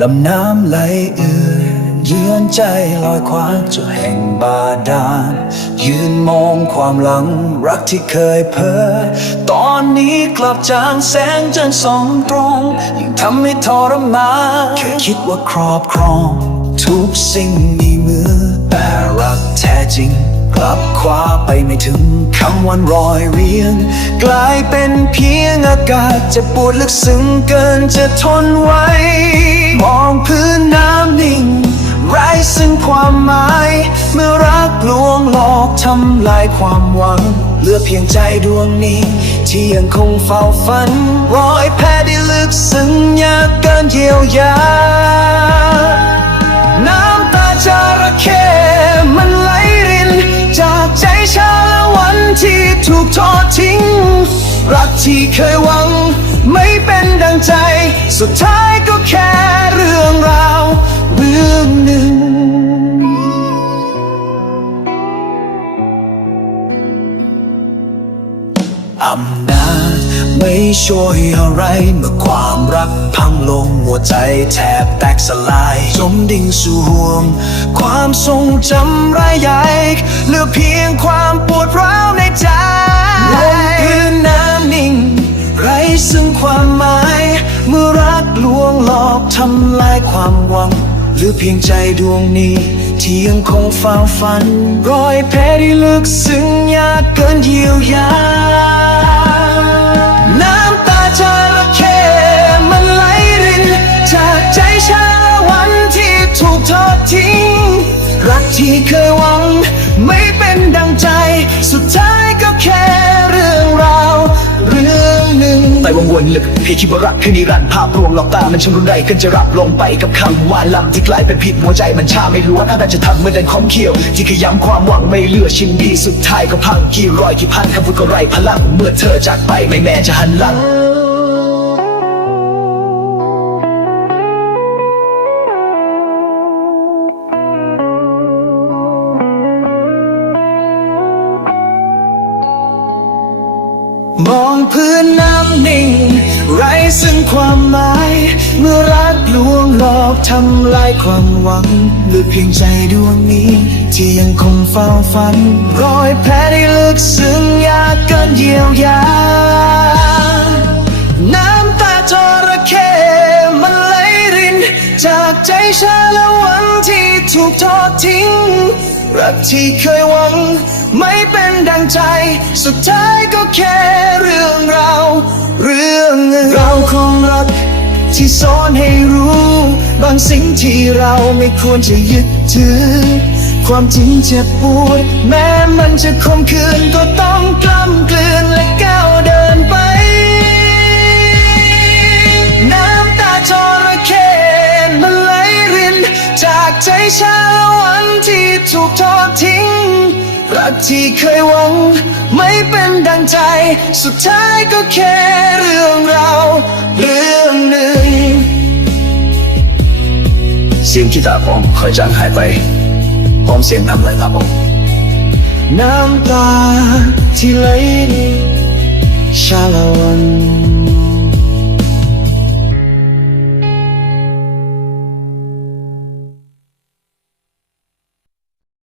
ลำน้ำไหลเอื่อยเยือนใจลอยคว้าจนแห่งบาดาล ยืนมองความหลังรักที่เคยเพ้อ ตอนนี้กลับจางแสงจันทร์ส่องตรง ยิ่งทำให้ทรมานแค่คิดว่าครอบครอง ทุกสิ่งในมือ แต่รักแท้จริงกลับคว้าไปไม่ถึงคำวันรอยเรียนกลายเป็นเพียงอากาศจะปวดลึกซึ้งเกินจะทนไว้ มองพื้นน้ำนิ่ง ไร้ซึ่งความหมาย เมื่อรักลวงหลอกทำลายความหวัง เหลือเพียงใจดวงนี้ ที่ยังคงเฝ้าฝัน รอยแผลที่ลึกซึ้งยากเกินเยียวยา น้ำตาจระเข้มันไหลริน จากใจชาละวันที่ถูกทอดทิ้ง รักที่เคยหวัง ไม่เป็นดังใจ สุดท้ายก็แค่ รื่องราวเรื่องหนึ่ง อำนาจไม่ช่วยอะไรเมื่อความรักพังลงหัวใจแทบแตกสลายจมดิ่งสู่ห่วง ความทรงจำรายใหญ่เหลือเพียงความปวดร้าวในใจ ทำลายความหวังหลือเพียงใจดวงนี้ ที่ยังคงเฝ้าฝัน รอยแผลที่ลึกซึ้งยากเกินเยียวยา น้ำตาจระเข้มันไหลริน จากใจชาวันที่ถูกทอดทิ้ง รักที่เคยหวัง ไม่เป็นดังใจสุดท้าย วนลึกพี่คิดว่ารักคือนิรันดร์ภาพลวงหลอกตามันช่างรุนแรงขึ้นจะรับลงไปกับคำว่าลำที่กลายเป็นผิดหัวใจมันชาไม่รู้ว่าน่าจะทำเมื่อเดินคอมเขียว ที่ขย้ำความหวังไม่เลือชิ้นดีสุดท้ายก็พังกี่รอยกี่พันคำพูดก็ไรพลังเมื่อเธอจากไปไม่แม้จะหันหลังมองพื้นน้ำ ความหมาย เมื่อรักลวงหลอกทำลายความหวังหลือเพียงใจดวงนี้ ที่ยังคงเฝ้าฝัน รอยแผลที่ลึกซึ้งยากเกินเยียวยา น้ำตาจระเข้มันไหลริน จากใจชาละวันที่ถูกทอดทิ้ง รักที่เคยหวัง ไม่เป็นดังใจ สุดท้ายก็แค่เรื่องราวเรื่องหนึ่ง เราคงรัก ที่สอนให้รู้ บางสิ่งที่เราไม่ควรจะยึดถือ ความจริงเจ็บปวด แม้มันจะคมคืนก็ต้องกล้ำกลืนและก้าวเดินไป น้ำตาจระเข้มันไหลริน จากใจชาละวันที่ถูกทอดทิ้ง รักที่เคยหวัง ไม่เป็นดังใจ สุดท้ายก็แค่เรื่องราวเรื่องหนึ่งเสียงกีตาผมค่อยจางหายไปพร้อมเสียงนำเลยครับผมน้ำตาที่ไหลชาละวัน